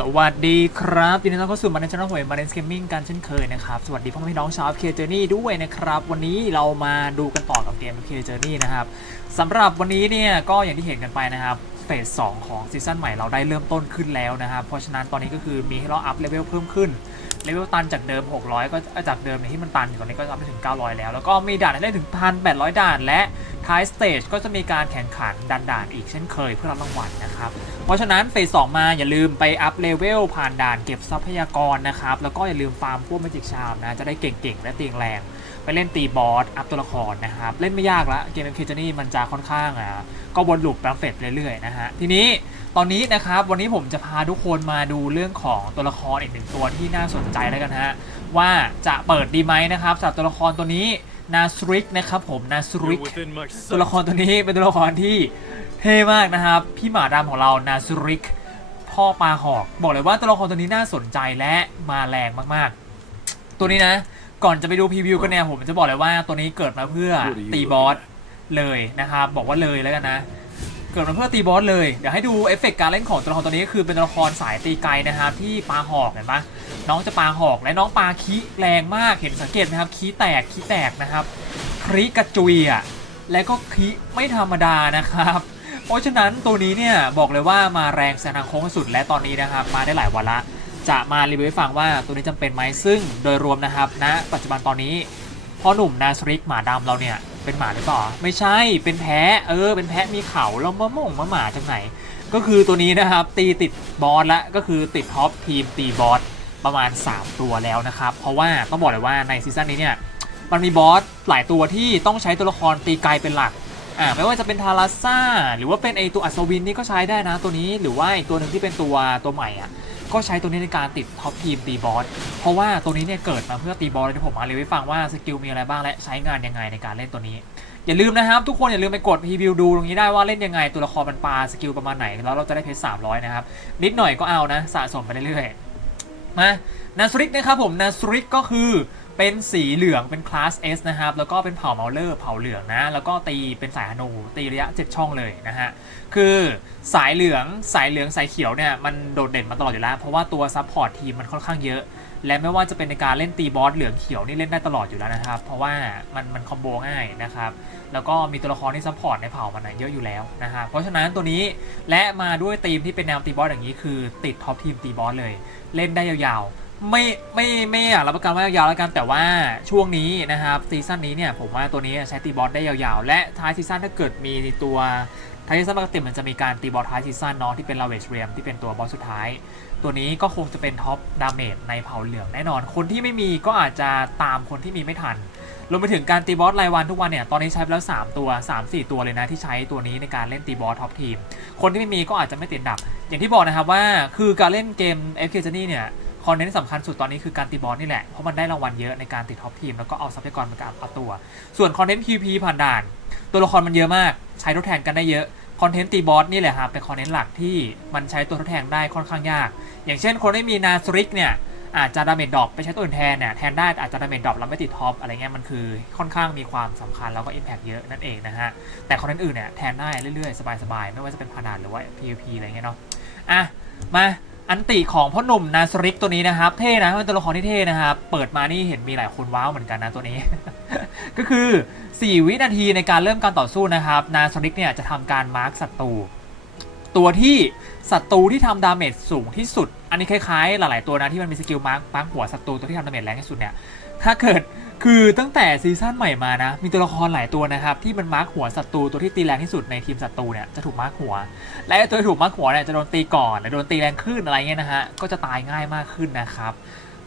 สวัสดีครับยินดีต้อนรับเข้าสู่มาในช่องหวยมาเรนสเกมมิ่งกันเช่นเคยนะครับ สวัสดีพ่อแม่พี่น้องชาวเคเจอร์นี่ด้วยนะครับ วันนี้เรามาดูกันต่อกับเกมเคเจอร์นี่นะครับสำหรับวันนี้เนี่ยก็อย่างที่เห็นกันไปนะครับเฟส2ของซีซั่นใหม่เราได้เริ่มต้นขึ้นแล้วนะครับ เพราะฉะนั้นตอนนี้ก็คือมีให้เราอัพเลเวลเพิ่มขึ้นเลเวลตันจากเดิม 600 ก็จากเดิมเนี่ยที่มันตันอยู่ตอนนี้ก็อัพไปถึง 900 แล้ว แล้วก็มีด่านให้ได้ถึง 1,800 ด่าน และท้ายสเตจก็จะมีการแข่งขันดันด่านอีกเช่นเคยเพื่อรับรางวัลนะครับ ราะฉะนั้นเฟส2มาอย่าลืมไปอัพเลเวลผ่านด่านเก็บทรัพยากรนะครับ แล้วก็อย่าลืมฟาร์มพวกแมจิกชามนะ จะได้เก่งๆ และตีแรง ไปเล่นตีบอสอัพตัวละครนะครับ เล่นไม่ยากละเกมเอ็มเคจนี่มันจะค่อนข้างอะก็วนลูปแปลงเฟสเรื่อยๆนะฮะทีนี้ตอนนี้นะครับวันนี้ผมจะพาทุกคนมาดูเรื่องของตัวละครอีกหนึ่งตัวที่น่าสนใจแล้วกันฮะว่าจะเปิดดีไหมนะครับสำหรับตัวละครตัวนี้นาสริกนะครับผมนาสริก within my ตัวละครตัวนี้เป็นตัวละครที่ เท่มากนะครับ พี่หมาดำของเรานาซูริก พ่อปลาหอก บอกเลยว่าตัวละครตัวนี้น่าสนใจและมาแรงมากๆ ตัวนี้นะ ก่อนจะไปดูพรีวิวกันเนี่ยผมจะบอกเลยว่าตัวนี้เกิดมาเพื่อตีบอสเลยนะครับ บอกว่าเลยแล้วกันนะ เกิดมาเพื่อตีบอสเลย เดี๋ยวให้ดูเอฟเฟกต์การเล่นของตัวละครตัวนี้ก็คือเป็นตัวละครสายตีไกลนะครับที่ปลาหอกเห็นปะน้องจะปลาหอกและน้องปลาคีแรงมากเห็นสังเกตไหมครับคีแตกคีแตกนะครับครีกระจุยอะและก็คีไม่ธรรมดานะครับ เพราะฉะนั้นตัวนี้เนี่ยบอกเลยว่ามาแรงแซงทางโค้งสุดและตอนนี้นะครับมาได้หลายวันละ จะมารีวิวให้ฟังว่าตัวนี้จำเป็นไหมซึ่งโดยรวมนะครับณปัจจุบันตอนนี้พ่อหนุ่มนาสริกหมาดำเราเนี่ยเป็นหมาหรือเปล่าไม่ใช่เป็นแพะเออเป็นแพะมีเขาแล้วมะม่งมะหมาจากไหน ก็คือตัวนี้นะครับตีติดบอสละก็คือติดท็อปทีมตีบอสประมาณ 3 ตัวแล้วนะครับเพราะว่าต้องบอกเลยว่าในซีซั่นนี้เนี่ยมันมีบอสหลายตัวที่ต้องใช้ตัวละครตีไกลเป็นหลัก อ่าไม่ว่าจะเป็นทาราซ่าหรือว่าเป็นไอตัวอัศวินนี่ก็ใช้ได้นะตัวนี้หรือว่าอีกตัวหนึ่งที่เป็นตัวตัวใหม่อะก็ใช้ตัวนี้ในการติดท็อปทีมตีบอสเพราะว่าตัวนี้เนี่ยเกิดมาเพื่อตีบอสเลยที่ผมมาเลยให้ฟังว่าสกิลมีอะไรบ้างและใช้งานยังไงในการเล่นตัวนี้ อย่าลืมนะครับทุกคนอย่าลืมไปกดพรีวิวดูตรงนี้ได้ว่าเล่นยังไงตัวละครมันปลาสกิลประมาณไหนแล้วเราจะได้เพชร300นะครับนิดหน่อยก็เอานะสะสมไปเรื่อยๆมานาสริกนะครับผมนาสริกก็คือ เป็นสีเหลืองเป็นคลาส S นะครับ แล้วก็เป็นเผ่าเมาเลอร์เผ่าเหลืองนะ แล้วก็ตีเป็นสายฮานูตีระยะ 7 ช่องเลยนะฮะ คือสายเหลืองสายเหลืองสายเขียวเนี่ย มันโดดเด่นมาตลอดอยู่แล้ว เพราะว่าตัวซัพพอร์ตทีมมันค่อนข้างเยอะ และไม่ว่าจะเป็นในการเล่นตีบอสเหลืองเขียวนี่เล่นได้ตลอดอยู่แล้วนะครับ เพราะว่ามันมันคอมโบง่ายนะครับ แล้วก็มีตัวละครที่ซัพพอร์ตในเผ่ามันเยอะอยู่แล้วนะฮะ เพราะฉะนั้นตัวนี้และมาด้วยทีมที่เป็นแนวตีบอสอย่างนี้คือ ติดท็อปทีมตีบอสเลย เล่นได้ยาวๆ ไม่ไม่ไม่อยากรับประกันว่ายาวๆแล้วกันแต่ว่าช่วงนี้นะครับซีซั่นนี้เนี่ยผมว่าตัวนี้ใช้ตีบอสได้ยาวๆ และท้ายซีซั่นถ้าเกิดมีตัวท้ายซีซั่นปกติมันจะมีการตีบอสท้ายซีซั่นเนาะที่เป็นลาเวชเรียมที่เป็นตัวบอสสุดท้าย ตัวนี้ก็คงจะเป็นท็อปดาเมจในเผ่าเหลืองแน่นอน คนที่ไม่มีก็อาจจะตามคนที่มีไม่ทันรวมไปถึงการตีบอสรายวันทุกวันเนี่ยตอนนี้ใช้ไปแล้ว 3 ตัว 3 4 ตัวเลยนะที่ใช้ตัวนี้ในการเล่นตีบอสท็อปทีมคนที่ไม่มีก็อาจจะไม่ติดอันดับ อย่างที่บอกนะครับว่าคือการเล่นเกม FK Journey เนี่ย คอนเทนต์ที่สำคัญสุดตอนนี้คือการตีบอสนี่แหละ เพราะมันได้รางวัลเยอะในการติดท็อปทีม แล้วก็เอาทรัพยากรมากับอัพตัว ส่วนคอนเทนต์ PVP ผ่านด่าน ตัวละครมันเยอะมาก ใช้ทดแทนกันได้เยอะคอนเทนต์ตีบอสนี่แหละครับเป็นคอนเทนต์หลักที่มันใช้ตัวทดแทนได้ค่อนข้างยาก อย่างเช่นคนที่มีนาสริกเนี่ยอาจจะดาเมจดรอปไปใช้ตัวอื่นแทนเนี่ยแทนได้แต่อาจจะดาเมจดรอปแล้วไม่ติดท็อปอะไรเงี้ยมันคือค่อนข้างมีความสำคัญแล้วก็อิมแพกเยอะนั่นเองนะฮะแต่คอนเทนต์อื่นเนี่ยแทนได้เรื่อยๆ สบายๆ ไม่ว่าจะเป็นพานาหรือว่า PVP อะไรเงี้ยเนาะอะมา อันติของพ่อหนุ่มนาสริกตัวนี้นะครับเท่นะเป็นตัวละครที่เท่นะครับเปิดมานี่เห็นมีหลายคนว้าวเหมือนกันนะตัวนี้ ก็คือ 4 วินาทีในการเริ่มการต่อสู้นะครับ นาสริกเนี่ยจะทำการมาร์คศัตรูตัวที่ศัตรูที่ทำดาเมจสูงที่สุด อันนี้คล้ายๆ หลาย ๆ ตัวนะที่มันมีสกิลมาร์คมาร์คหัวศัตรูตัวที่ทำดาเมจแรงที่สุดเนี่ย ถ้าเกิดคือตั้งแต่ซีซั่นใหม่มานะ มีตัวละครหลายตัวนะครับ ที่มันมาร์คหัวศัตรูตัวที่ตีแรงที่สุดในทีมศัตรูเนี่ยจะถูกมาร์คหัว และตัวที่ถูกมาร์คหัวเนี่ยจะโดนตีก่อนหรือโดนตีแรงขึ้นอะไรเงี้ยนะฮะก็จะตายง่ายมากขึ้นนะครับ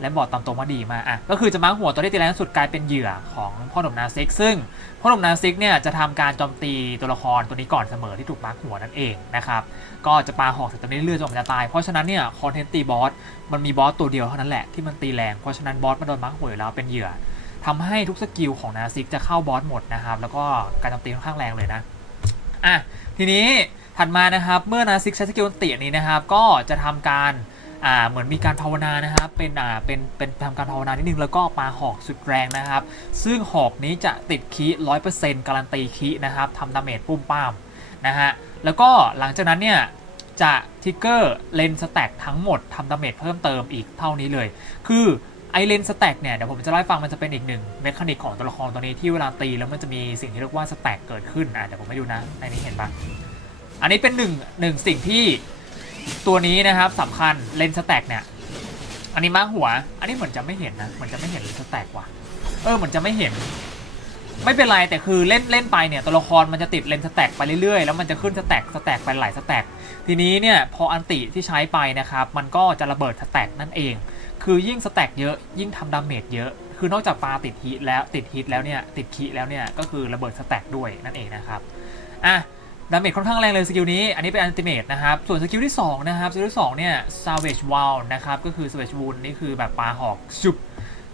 และบอกตามตรงว่าดีมากอะก็คือจะมาหัวตัวที่ตีแรงสุดกลายเป็นเหยื่อของพ่อหนุ่มนาซิก ซึ่งพ่อหนุ่มนาซิกเนี่ยจะทำการโจมตีตัวละครตัวนี้ก่อนเสมอที่ถูกมาหัวนั่นเองนะครับก็จะปาหอกใส่ตัวนี้เรื่อยจนมันจะตายเพราะฉะนั้นเนี่ยคอนเทนต์ตีบอสมันมีบอสตัวเดียวเท่านั้นแหละที่มันตีแรงเพราะฉะนั้นบอสมันโดนมาหัวอยู่แล้วเป็นเหยื่อทำให้ทุกสกิลของนาซิกจะเข้าบอสหมดนะครับ แล้วก็การโจมตีค่อนข้างแรงเลยนะ อะ ทีนี้ถัดมานะครับ เมื่อนาซิกใช้สกิลตินี้นะครับ ก็จะทำการ อ่าเหมือนมีการภาวนานะครับเป็นอ่าเป็นเป็นทำการภาวนานิดนึงแล้วก็ปาหอกสุดแรงนะครับ ซึ่งหอกนี้จะติดคีร้อยเปอร์เซ็นต์การันตีคีนะครับทำดาเมจปุ้มป้ามนะฮะแล้วก็หลังจากนั้นเนี่ยจะทิกเกอร์เลนสแต็กทั้งหมดทำดาเมจเพิ่มเติมอีกเท่านี้เลย คือไอเลนสแต็กเนี่ยเดี๋ยวผมจะเล่าให้ฟังมันจะเป็นอีกหนึ่งเมคานิกของตัวละครตัวนี้ที่เวลาตีแล้วมันจะมีสิ่งที่เรียกว่าสแต็กเกิดขึ้นอะเดี๋ยวผมให้ดูนะในนี้เห็นปะอันนี้เป็นหนึ่งหนึ่งสิ่งที่ ตัวนี้นะครับสำคัญเลนสแต็กเนี่ย อันนี้มาหัว อันนี้เหมือนจะไม่เห็นนะ เหมือนจะไม่เห็นเลนสแต็กว่ะ เออเหมือนจะไม่เห็น ไม่เป็นไรแต่คือเล่นเล่นไปเนี่ยตัวละครมันจะติดเลนสแต็กไปเรื่อยๆ แล้วมันจะขึ้นสแต็กสแต็กไปหลายสแต็กทีนี้เนี่ยพออันติที่ใช้ไปนะครับ มันก็จะระเบิดสแต็กนั่นเอง คือยิ่งสแต็กเยอะยิ่งทำดาเมจเยอะคือนอกจากปลาติดฮีทแล้วติดฮีทแล้วเนี่ยติดคีแล้วเนี่ยก็คือระเบิดสแต็กด้วยนั่นเองนะครับอะ ดาเมจค่อนข้างแรงเลยสกิลนี้ อันนี้เป็นอันติเมตนะครับ ส่วนสกิลที่ 2 นะครับ สกิลที่ 2 เนี่ย Savage Wow นะครับ ก็คือ Savage Wound นี่คือแบบปลาหอกชุบ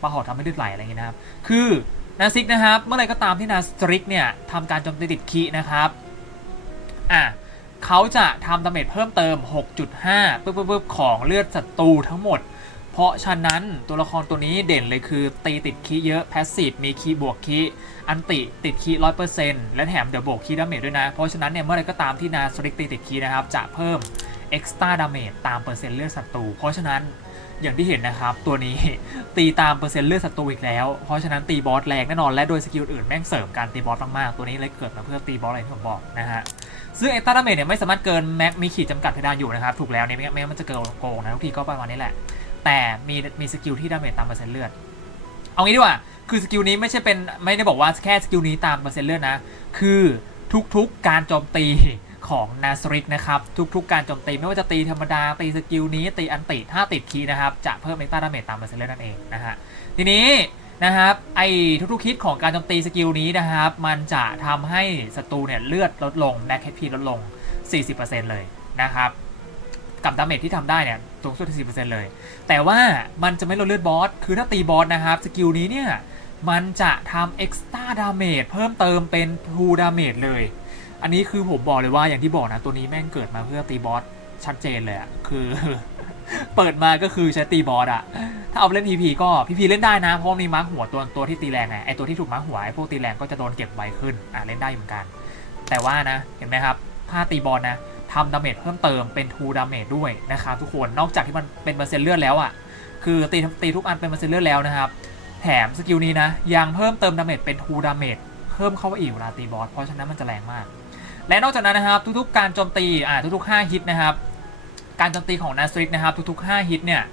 ปลาหอกทำให้เลือดไหลอะไรอย่างเงี้ยนะครับ คือนาซิกนะครับ เมื่อไรก็ตามที่นาสตริกเนี่ยทำการโจมตีติดคีนะครับ อะเขาจะทำดาเมจเพิ่มเติม 6.5ปึ๊บปึ๊บปึ๊บของเลือดศัตรูทั้งหมด เพราะฉะนั้นตัวละครตัวนี้เด่นเลยคือ ตีติดคีเยอะแพสซีฟมีคีบวกคีอันติติดคีร้อยเปอร์เซ็นต์และแถมเดี๋ยวบวกคีดาเมจด้วยนะ เพราะฉะนั้นเนี่ยเมื่อไรก็ตามที่นาสริกตีติดคีนะครับ จะเพิ่มเอ็กซ์ตร้าดาเมจตามเปอร์เซ็นต์เลือดศัตรูเพราะฉะนั้นอย่างที่เห็นนะครับ ตัวนี้ตีตามเปอร์เซ็นต์เลือดศัตรูอีกแล้ว เพราะฉะนั้นตีบอสแรงแน่นอนและโดยสกิลอื่นแม่งเสริมการตีบอสมากๆตัวนี้เลยเกิดมาเพื่อตีบอสอะไรที่ผมบอกนะฮะซึ่งเอ็กซ์ต้าดาเมจเนี่ยไม่สามารถเกินแม็กมีขีดจำกัดเพดานอยู่นะครับถูกแล้วเนี่ยไม่งั้นมันจะเกินโกงนะทุกทีก็ประมาณนี้แหละ แต่มีมีสกิลที่ดาเมจตามเปอร์เซ็นต์เลือด เอางี้ดีกว่า คือสกิลนี้ไม่ใช่เป็นไม่ได้บอกว่าแค่สกิลนี้ตามเปอร์เซ็นต์เลือดนะ คือทุกๆการโจมตีของนาสริกนะครับ ทุกๆการโจมตีไม่ว่าจะตีธรรมดา ตีสกิลนี้ ตีอันติถ้าติดคีย์นะครับ จะเพิ่มเอ็กซ์ต้าดาเมจตามเปอร์เซ็นต์เลือดนั่นเองนะฮะ ทีนี้นะครับไอทุกๆคิดของการโจมตีสกิลนี้นะครับ มันจะทำให้ศัตรูเนี่ยเลือดลดลงแม็กเฮดพีลดลง 40%เลยนะครับ กับดาเมจที่ทำได้เนี่ยสูงสุดที่10%เลย แต่ว่ามันจะไม่ลดเลือดบอส คือถ้าตีบอสนะครับ สกิลนี้เนี่ย มันจะทำเอ็กซ์ตร้าดาเมจเพิ่มเติมเป็นทูดาเมจเลย อันนี้คือผมบอกเลยว่าอย่างที่บอกนะ ตัวนี้แม่งเกิดมาเพื่อตีบอสชัดเจนเลยอะคือ เปิดมาก็คือใช้ตีบอสอะถ้าเอาเล่นพีพีก็พีพีเล่นได้นะ เพราะมีมาร์คหัวตัวตัวที่ตีแรงไงไอตัวที่ถูกมาร์คหัวไอพวกตีแรงก็จะโดนเก็บไวขึ้นอะเล่นได้เหมือนกัน แต่ว่านะเห็นไหมครับถ้าตีบอลนะ ทำดาเมจเพิ่มเติมเป็นทูดาเมจด้วยนะครับทุกคนนอกจากที่มันเป็นเปอร์เซ็นต์เลือดแล้วอะ่ะคือตีตีทุกอันเป็นเปอร์เซ็นต์เลือดแล้วนะครับแถมสกิลนี้นะยังเพิ่มเติมดาเมจเป็นทูดาเมจเพิ่มเข้าไปอีกเวลาตีบอสเพราะฉะนั้นมันจะแรงมาก และนอกจากนั้นนะครับทุกๆ การโจมตีอ่าทุกๆ 5 ฮิตนะครับการโจมตีของนาสตริกนะครับทุกๆ 5 ฮิตเนี่ย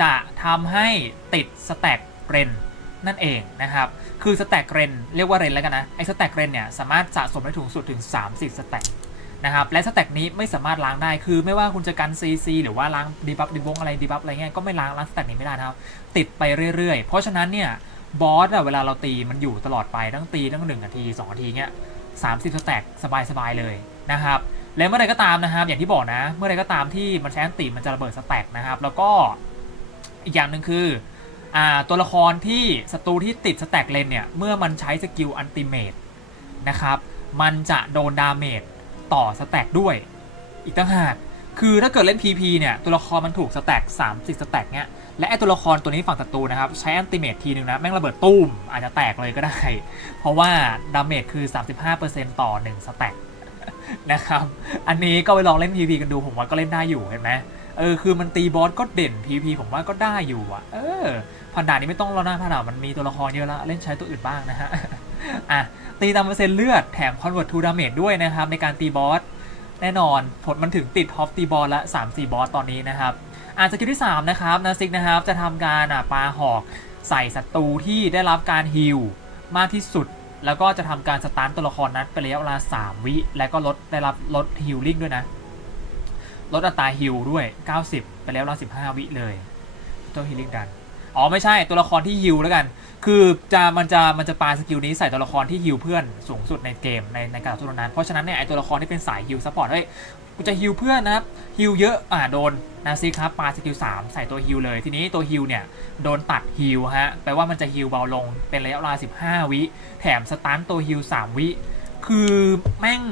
จะทำให้ติดสแต็กเรนนั่นเองนะครับ คือสแต็กเรนเรียกว่าเรนแล้วกันนะ ไอ้สแต็กเรนเนี่ย สามารถสะสมได้ถึงสุดถึง 30 สแต็ก นะครับและสแต็กนี้ไม่สามารถล้างได้คือไม่ว่าคุณจะกัน CC หรือว่าล้างดีบัฟดีบงอะไรดีบัฟอะไรเงี้ยก็ไม่ล้างล้างสแต็กนี้ไม่ได้นะครับ ติดไปเรื่อยๆ เพราะฉะนั้นเนี่ยบอสอะเวลาเราตีมันอยู่ตลอดไปตั้งตีตั้งหนึ่งนาทีสองนาทีเงี้ยสามสิบสแต็กสบายๆเลยนะครับและเมื่อใดก็ตามนะครับ อย่างที่บอกนะ เมื่อใดก็ตามที่มันใช้อันติมันจะระเบิดสแต็กนะครับ แล้วก็อีกอย่างหนึ่งคืออ่าตัวละครที่ศัตรูที่ติดสแต็กเลนเนี่ยเมื่อมันใช้สกิลอันติเมตนะครับมันจะโดนดาเมจ ต่อสแต็กด้วย อีกต่างหากคือถ้าเกิดเล่น PP เนี่ยตัวละครมันถูกสแต็ก30สแต็กเนี่ยและไอตัวละครตัวนี้ฝั่งศัตรูนะครับ ใช้อันติเมททีนึงนะ แม่งระเบิดตุ้ม อาจจะแตกเลยก็ได้ เพราะว่าดาเมจคือ 35%ต่อ 1 สแต็กนะครับ อันนี้ก็ไปลองเล่น PVP กันดูผมว่าก็เล่นได้อยู่เห็นไหม เออคือมันตีบอสก็เด่น PVP ผมว่าก็ได้อยู่อะ เออพันดานี้ไม่ต้องแล้วนะพันดามันมีตัวละครเยอะแล้วเล่นใช้ตัวอื่นบ้างนะฮะอะตีตามเปอร์เซ็นต์เลือดแถม convert to damage ด้วยนะครับ ในการตีบอสแน่นอนผลมันถึงติดท็อปตีบอสละ3-4 บอสตอนนี้นะครับอ่าสกิลที่ 3 นะครับนาซิกนะครับจะทำการอะปาหอกใส่ศัตรูที่ได้รับการฮิลมากที่สุด แล้วก็จะทำการสตาร์ตตัวละครนั้นเป็นระยะเวลา 3 วิ และก็ลดได้รับลดฮิลลิ่งด้วยนะ ลดอัตราฮิลด้วย 90เป็นระยะเวลา15วิเลยตัวฮิลิ่งดันอ๋อไม่ใช่ตัวละครที่ฮิลแล้วกัน คือจะมันจะมันจะปาสกิลนี้ใส่ตัวละครที่ฮิลเพื่อนสูงสุดในเกมในในการต่อสู้นั้น เพราะฉะนั้นเนี่ยไอตัวละครที่เป็นสายฮิลซัพพอร์ตเฮ้ยกูจะฮิลเพื่อนนะครับฮิลเยอะอ่าโดนนาซีครับปาสกิล3ใส่ตัวฮิลเลย ทีนี้ตัวฮิลเนี่ยโดนตัดฮิลฮะแปลว่ามันจะฮิลเบาลงเป็นระยะเวลา15วิแถมสตันตัวฮิล3วิคือแม่ง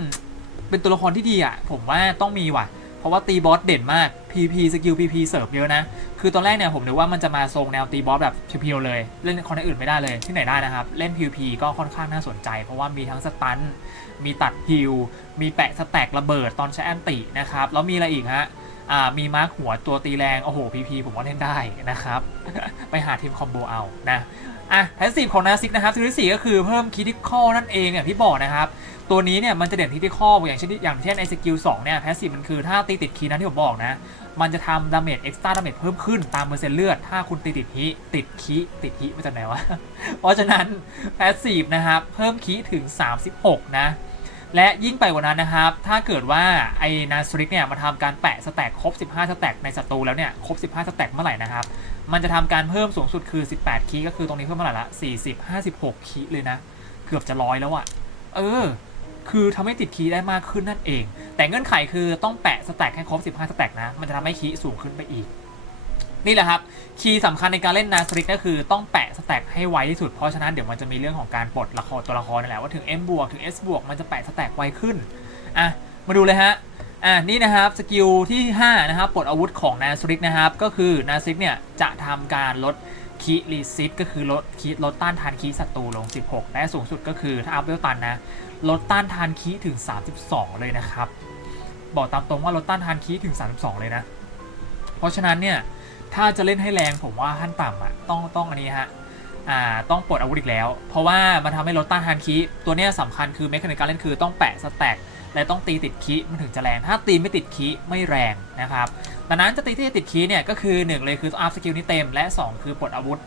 เป็นตัวละครที่ดีอะผมว่าต้องมีว่ะ เพราะว่าตีบอสเด่นมาก PP สกิล PP เสิร์ฟเยอะนะ คือตอนแรกเนี่ยผมนึกว่ามันจะมาทรงแนวตีบอสแบบเพียวๆเลย เล่นคอนอื่นไม่ได้เลยที่ไหนได้นะครับ เล่น PP ก็ค่อนข้างน่าสนใจ เพราะว่ามีทั้งสตัน มีตัดฮิลมีแปะสแต็กระเบิดตอนใช้แอนตินะครับ แล้วมีอะไรอีกฮะ มีมาร์คหัวตัวตีแรง โอ้โห PP ผมว่าเล่นได้นะครับ ไปหาทีมคอมโบเอานะอะแพสซีฟของนาซิกนะครับตัวที่สี่ก็คือเพิ่มคิด i คอนั่นเองอย่างที่บอกนะครับ ตัวนี้เนี่ยมันจะเด่นคิด i คออย่างเช่นอย่างเช่นไอสกิลสองเนี่ยแพสซีฟมันคือถ้าตีติดคีย์นะที่ผมบอกนะ มันจะทำดาเมจเอ็กซ์ตร้าดาเมจเพิ่มขึ้นตามเปอร์เซ็นต์เลือด ถ้าคุณตีติดฮีติดคีติดฮีมาจากไหนวะ เพราะฉะนั้นแพสซีฟนะครับเพิ่มคีถึง 36 นะ และยิ่งไปกว่านั้นนะครับ ถ้าเกิดว่าไอ้นาสริกเนี่ยมาทำการแปะสแต็กครบ 15 สแต็กในศัตรูแล้วเนี่ย ครบ 15 สแต็กเมื่อไหร่นะครับ มันจะทำการเพิ่มสูงสุดคือ 18 คีก็คือตรงนี้เพิ่มเมื่อไหร่ละ 40 56 คีเลยนะ เกือบจะร้อยแล้วอะเออ คือทำให้ติดคีได้มากขึ้นนั่นเอง แต่เงื่อนไขคือต้องแปะสแต็กให้ครบ 15 สแต็กนะ มันจะทำให้คีสูงขึ้นไปอีก นี่แหละครับคีย์สำคัญในการเล่นนาสริกก็คือต้องแปะสแต็กให้ไวที่สุดเพราะฉะนั้นเดี๋ยวมันจะมีเรื่องของการปลดละครตัวละครนั่นแหละว่าถึง M บวกถึง S บวกมันจะแปะสแต็กไวขึ้นอะมาดูเลยฮะอะนี่นะครับสกิลที่5นะครับปลดอาวุธของนาสริกนะครับก็คือนาสริกเนี่ยจะทำการลดคีรีซิตก็คือลดคีลดต้านทานคีศัตรูลง 16 และสูงสุดก็คือถ้าอัพเวลตันนะลดต้านทานคีถึง 32 เลยนะครับ บอกตามตรงว่าลดต้านทานคีถึง 32 เลยนะ เพราะฉะนั้นเนี่ย ถ้าจะเล่นให้แรงผมว่าขั้นต่ำอะต้องต้องอันนี้ฮะอ่าต้องปลดอาวุธอีกแล้ว เพราะว่ามันทำให้ลดต้านทานคีตัวเนี้ยสำคัญคือเมคานิกการเล่นคือต้องแปะสแต็กและต้องตีติดคีมันถึงจะแรง ถ้าตีไม่ติดคีไม่แรงนะครับดังนั้นจะตีที่ติดคีเนี่ยก็คือ 1 เลยคือต้องอัพสกิลนี้เต็ม และ 2 คือปลดอาวุธ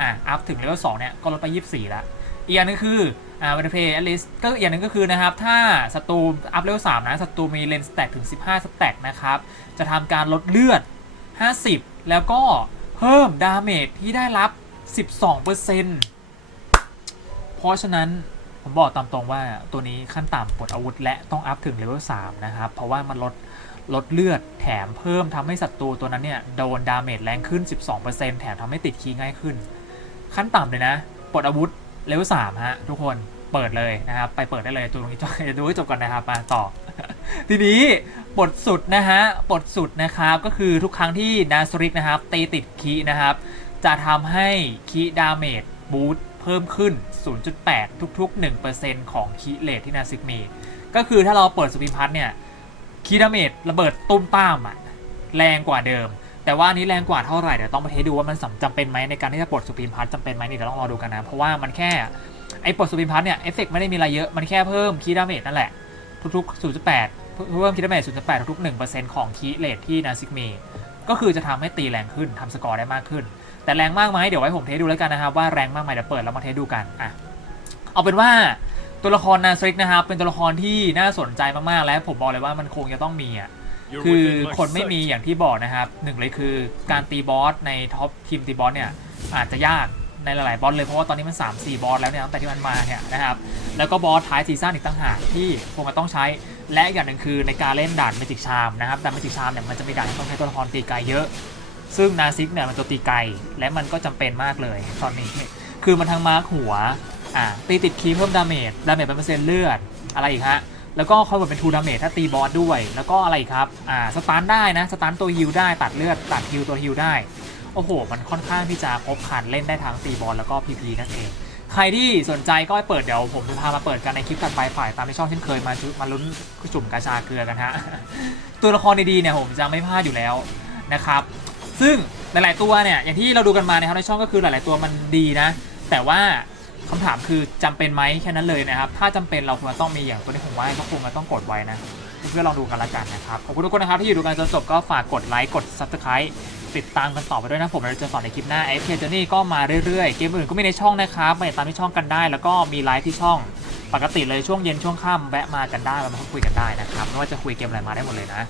อ่าอัพถึงเลเวล2เนี่ยก็ลดไป 24ละอีกอย่างหนึงคืออ่าวันเพย์แอลิสก็อีกอย่างหนึงก็คือนะครับ ถ้าศัตรูอัพเลเวล3นะศัตรูมีเลนสแต็กถึง 15สแต็กนะครับ จะทำการลดเลือด 50 แล้วก็เพิ่มดาเมจที่ได้รับ 12%เพราะฉะนั้นผมบอกตามตรงว่าตัวนี้ขั้นต่ำปลดอาวุธและต้องอัพถึงเลเวล3นะครับ เพราะว่ามันลดลดเลือดแถมเพิ่มทำให้ศัตรูตัวนั้นเนี่ย โดนดาเมจแรงขึ้น 12%แถมทำให้ติดคีย์ง่ายขึ้น ขั้นต่ำเลยนะ ปลดอาวุธเลเวล3ฮะทุกคน เปิดเลยนะครับ ไปเปิดได้เลยตัวนี้จบดูให้จบก่อนนะครับมาต่อ ทีนี้บทสุดนะฮะบทสุดนะครับก็คือทุกครั้งที่นาสริกนะครับตีติดคีนะครับ จะทำให้คีดาเมจบูสต์เพิ่มขึ้น 0.8 ทุก ๆ 1%ของคีเลทที่นาซิกมี ก็คือถ้าเราเปิดสุพิมพัทเนี่ยคีดาเมจระเบิดตุ้มต้ามอะแรงกว่าเดิมแต่ว่าอันนี้แรงกว่าเท่าไหร่เดี๋ยวต้องมาเทสดูว่ามันสำจำเป็นไหมในการที่จะปลดสุพิมพัทจำเป็นไหมนี่เดี๋ยวต้องรอดูกันนะ เพราะว่ามันแค่ ไอ้ปลดสุพิมพัทเนี่ยเอฟเฟกไม่ได้มีอะไรเยอะมันแค่เพิ่มคีย์ดาเมจนั่นแหละ ทุกๆ 0.8 เพิ่มคีย์ดาเมจ0.8 ทุกๆ 1%ของคีย์เลทที่นาซิกมีก็คือจะทำให้ตีแรงขึ้นทำสกอร์ได้มากขึ้น แต่แรงมากไหมเดี๋ยวไว้ผมเทสดูแล้วกันนะครับว่าแรงมากไหมเดี๋ยวเปิดแล้วมาเทสดูกันอะเอาเป็นว่าตัวละครนาสริกนะครับเป็นตัวละครที่น่าสนใจมากๆ และผมบอกเลยว่ามันคงจะต้องมีอะ You're คือ within my คนไม่มี sight. อย่างที่บอกนะครับหนึ่งเลยคือการตีบอสในท็อปทีมตีบอสเนี่ยอาจจะยาก ในหลายๆบอสเลยเพราะว่าตอนนี้มัน 3 4 บอสแล้วเนี่ยตั้งแต่ที่มันมาเนี่ยนะครับแล้วก็บอสท้ายซีซั่นอีกตั้งหากที่คงจะต้องใช้และอย่างหนึ่งคือในการเล่นด่านเมจิกชามนะครับด่านเมจิกชามเนี่ยมันจะมีด่านที่ต้องใช้ตัวละครตีไกลเยอะ ซึ่งนาซิกเนี่ยมันตัวตีไกลและมันก็จำเป็นมากเลยตอนนี้คือมันทั้งมาร์คหัวอ่าตีติดคีย์เพิ่มดาเมจดาเมจเป็นเปอร์เซ็นต์เลือดอะไรอีกฮะแล้วก็คอนเวิร์ตเป็นทูดาเมจถ้าตีบอสด้วย แล้วก็อะไรครับ อ่า สตาร์ได้นะ สตาร์ตัวฮิลได้ ตัดเลือด ตัดฮิลตัวฮิลได้ โอ้โห มันค่อนข้างที่จะครบคันเล่นได้ทั้งตีบอลแล้วก็พีพีนั่นเอง ใครที่สนใจก็เปิดเดี๋ยวผมจะพามาเปิดกันในคลิปถัดไปฝ่ายตามที่ช่องเช่นเคยมามาลุ้นจุ่มกาชาเกลือกันฮะตัวละครดีๆเนี่ยผมจะไม่พลาดอยู่แล้วนะครับ ซึ่งหลายๆตัวเนี่ยอย่างที่เราดูกันมานะครับในช่องก็คือหลายๆตัวมันดีนะ แต่ว่าคำถามคือจำเป็นไหมแค่นั้นเลยนะครับ ถ้าจำเป็นเราควรต้องมีอย่างตัวที่ผมว่าก็คงจะต้องกดไว้นะ เพื่อลองดูกันละกันนะครับ ขอบคุณทุกคนนะครับที่อยู่ดูกันจนจบก็ฝากกดไลค์กด subscribe ติดตามกันต่อไปด้วยนะผมเราจะสอนในคลิปหน้าไอเพจนี่ก็มาเรื่อยๆ เกมอื่นก็มีในช่องนะครับไปติดตามที่ช่องกันได้ แล้วก็มีไลฟ์ที่ช่องปกติเลยช่วงเย็นช่วงค่ำแวะมากันได้มาพูดคุยกันได้นะครับไม่ว่าจะคุยเกมอะไรมาได้หมดเลยนะ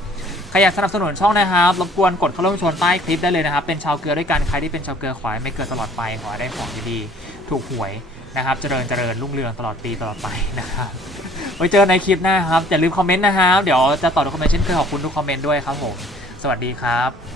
ใครอยากสนับสนุนช่องนะครับรบกวนกดเข้าร่วมชวนใต้คลิปได้เลยนะครับ เป็นชาวเกลือด้วยกันใครที่เป็นชาวเกลือขอให้ไม่เกินตลอดไปขอให้ได้ของดีๆถูกหวยนะครับเจริญเจริญรุ่งเรืองตลอดปีตลอดไปนะครับไว้เจอในคลิปหน้าครับอย่าลืมคอมเมนต์นะครับเดี๋ยวจะตอบทุกคอมเมนต์เช่นเคยขอบคุณทุกคอมเมนต์ด้วยครับผมสวัสดีครับ